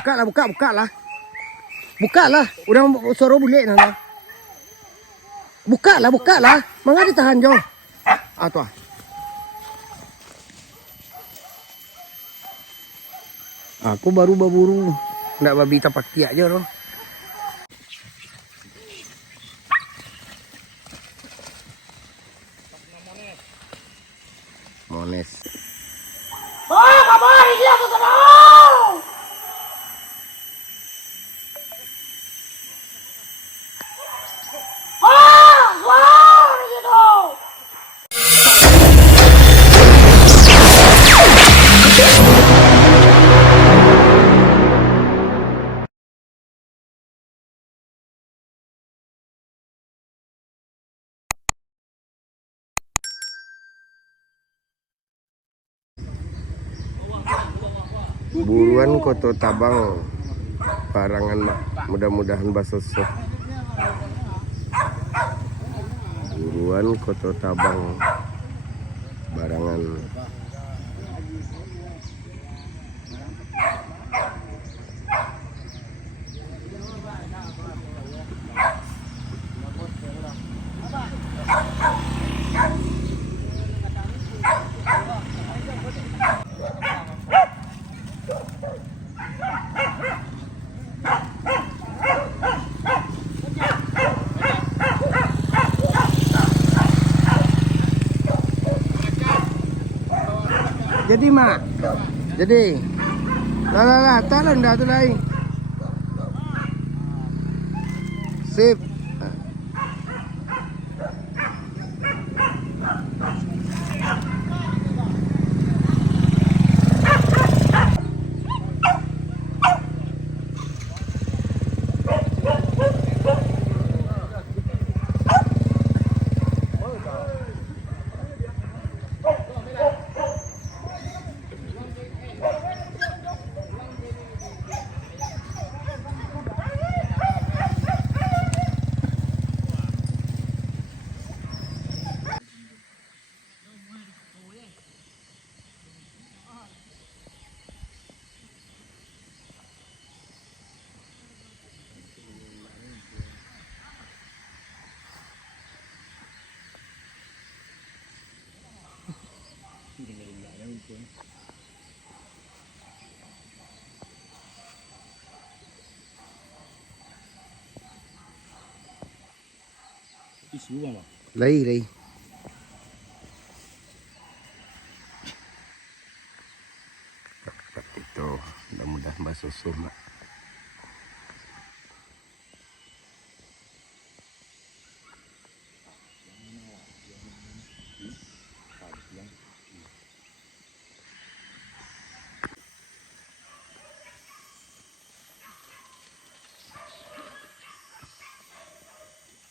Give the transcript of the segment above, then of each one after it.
Buka lah. Buka lah. Udah suara bulik nah. Buka lah. Mangga ditahan jo. Tuh. Aku baru berburu. Nggak babi tapaki aja loh. Mones. Oh, kabar dia tu sana. Gitu. Buruan Koto Tabang. Parangan mudah-mudahan basoso. Buruan Koto Tabang. Barangan. Jadi mak. Jadi. Lah, talan dah tu lain. Sip. Lấy. Itu mudah-mudahan basoso mak.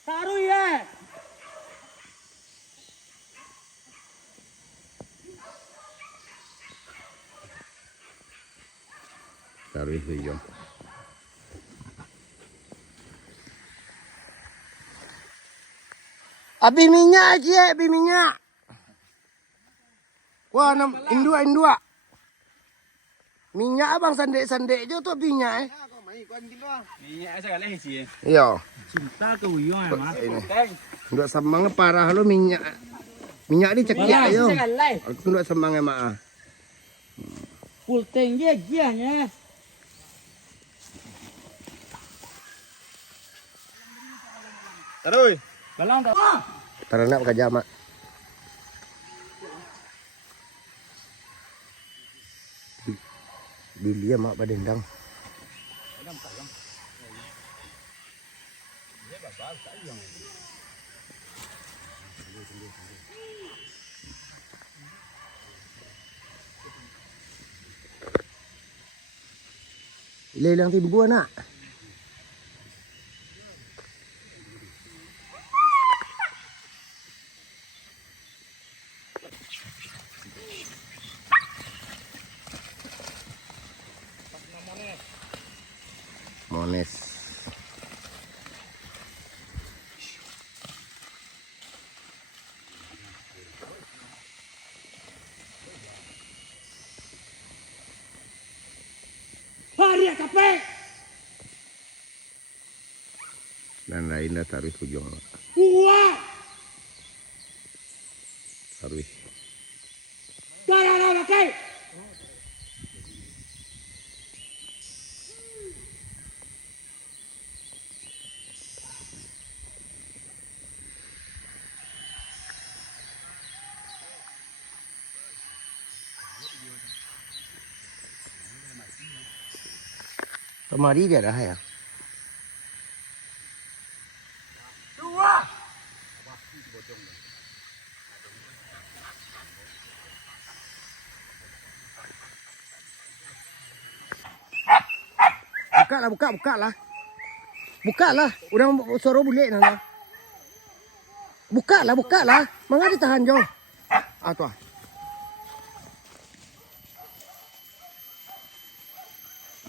Taruh ya. Taruh hijau. Habis minyak je, habis minyak. Wah, indua. Minyak abang sandek je tu minyak Minyak saya leh sih. Iya. Cinta ke uyung mah. Ndak samang parah lo minyak. Minyak ni cekiak yo. Aku ndak samang mak. Full tank dia gianya. Taruh. Galang tak. Taranak ka jama. Bilia mak badendang. Lelang timbu anak. Mones. Hari ya capek. Dan lainnya taruh ujung. Kuat. Taruh. Dah, pakai. Kemari dia dah ya. Dua. Buka lah. Buka lah. Udah suara bulik nah. Buka lah. Mangga ditahan jo. Ah tu ah.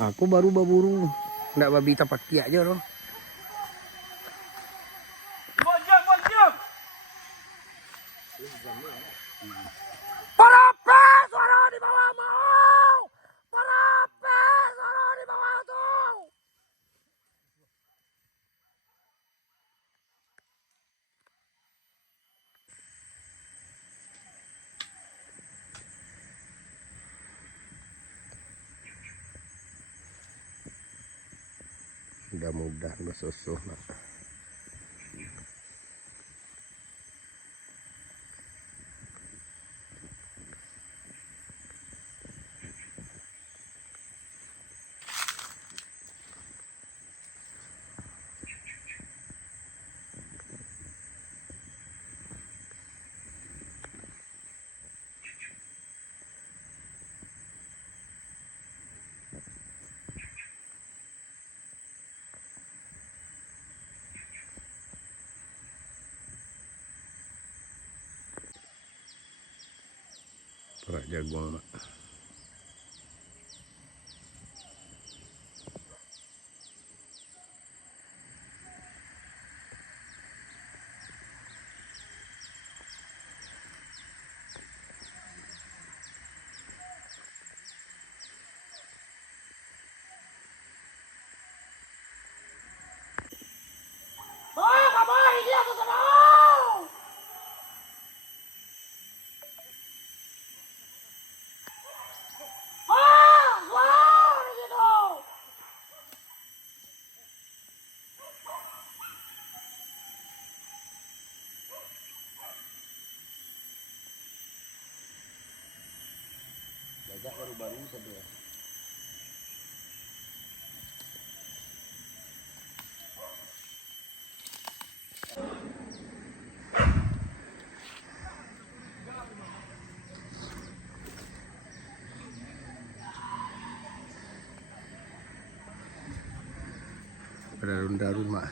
Aku baru berburu. Ndak babi tapak kiak je roh. Bonjong. Parape, suara di bawah mau. Parape, suara di bawah tuh. Mudah-mudahan bersusuh nak. Perak jagung nak. Kabar, ini aku senang. Gitu. Bajak baru-baru saja. Darun-darun mak.